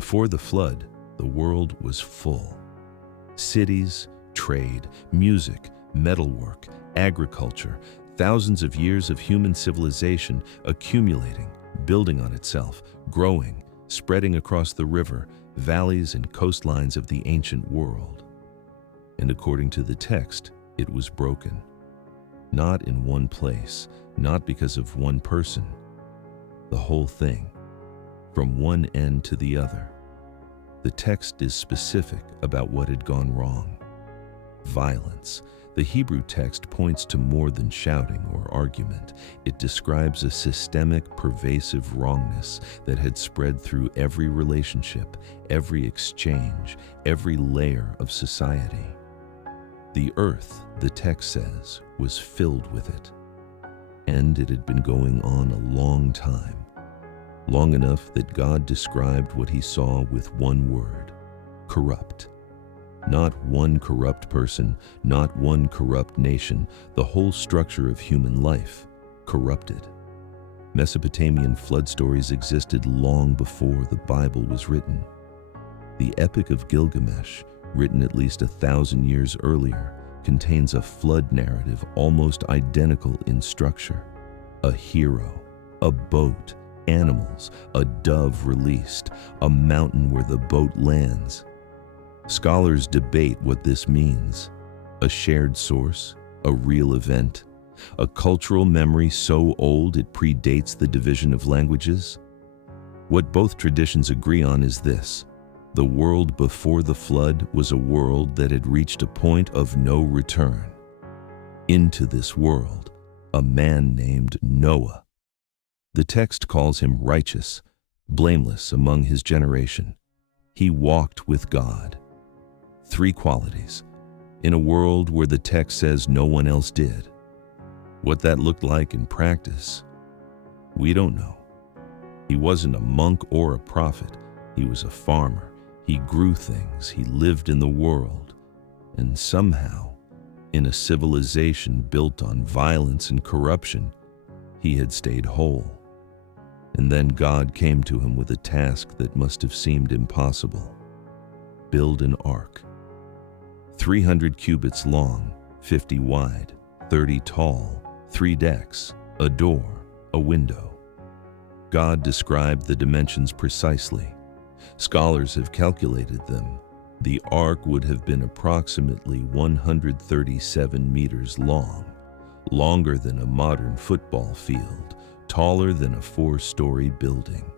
Before the flood, the world was full. Cities, trade, music, metalwork, agriculture, thousands of years of human civilization accumulating, building on itself, growing, spreading across the river, valleys and coastlines of the ancient world. And according to the text, it was broken. Not in one place, not because of one person. The whole thing, from one end to the other. The text is specific about what had gone wrong. Violence. The Hebrew text points to more than shouting or argument. It describes a systemic, pervasive wrongness that had spread through every relationship, every exchange, every layer of society. The earth, the text says, was filled with it. And it had been going on a long time. Long enough that God described what he saw with one word: corrupt. Not one corrupt person, not one corrupt nation, the whole structure of human life, corrupted. Mesopotamian flood stories existed long before the Bible was written. The Epic of Gilgamesh, written at least 1,000 years earlier, contains a flood narrative almost identical in structure. A hero, a boat, animals, a dove released, a mountain where the boat lands. Scholars debate what this means. A shared source, a real event, a cultural memory so old it predates the division of languages. What both traditions agree on is this: the world before the flood was a world that had reached a point of no return. Into this world, a man named Noah. The text calls him righteous, blameless among his generation. He walked with God. 3 qualities, in a world where the text says no one else did. What that looked like in practice, we don't know. He wasn't a monk or a prophet. He was a farmer. He grew things. He lived in the world. And somehow, in a civilization built on violence and corruption, he had stayed whole. And then God came to him with a task that must have seemed impossible. Build an ark. 300 cubits long, 50 wide, 30 tall, 3 decks, a door, a window. God described the dimensions precisely. Scholars have calculated them. The ark would have been approximately 137 meters long, longer than a modern football field, taller than a 4-story building.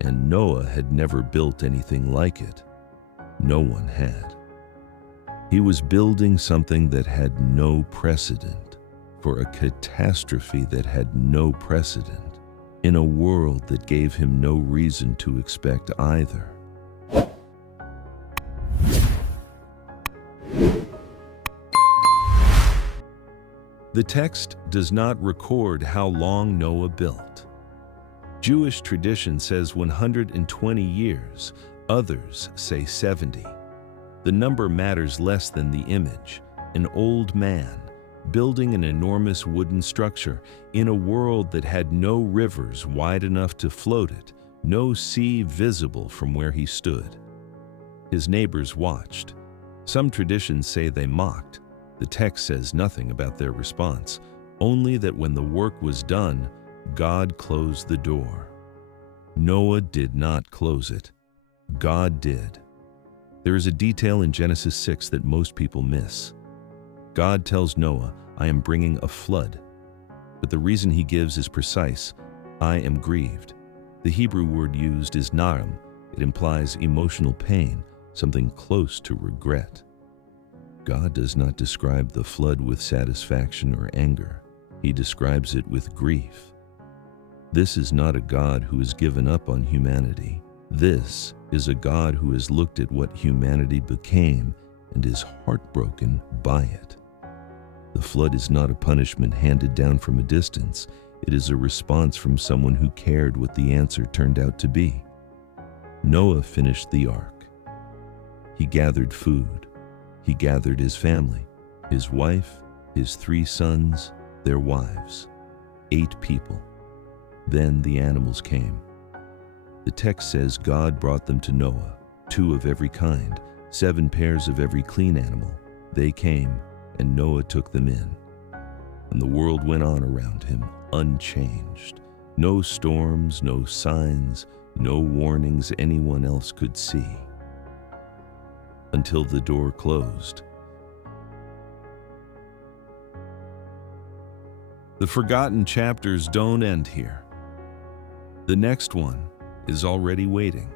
And Noah had never built anything like it. No one had. He was building something that had no precedent, for a catastrophe that had no precedent, in a world that gave him no reason to expect either. The text does not record how long Noah built. Jewish tradition says 120 years, others say 70. The number matters less than the image: an old man building an enormous wooden structure in a world that had no rivers wide enough to float it, no sea visible from where he stood. His neighbors watched. Some traditions say they mocked. The text says nothing about their response, only that when the work was done, God closed the door. Noah did not close it. God did. There is a detail in Genesis 6 that most people miss. God tells Noah, "I am bringing a flood." But the reason he gives is precise: "I am grieved." The Hebrew word used is naram. It implies emotional pain, something close to regret. God does not describe the flood with satisfaction or anger. He describes it with grief. This is not a God who has given up on humanity. This is a God who has looked at what humanity became and is heartbroken by it. The flood is not a punishment handed down from a distance. It is a response from someone who cared what the answer turned out to be. Noah finished the ark. He gathered food. He gathered his family, his wife, his 3 sons, their wives, 8 people. Then the animals came. The text says God brought them to Noah, 2 of every kind, 7 pairs of every clean animal. They came, and Noah took them in. And the world went on around him, unchanged. No storms, no signs, no warnings anyone else could see. Until the door closed. The forgotten chapters don't end here. The next one is already waiting.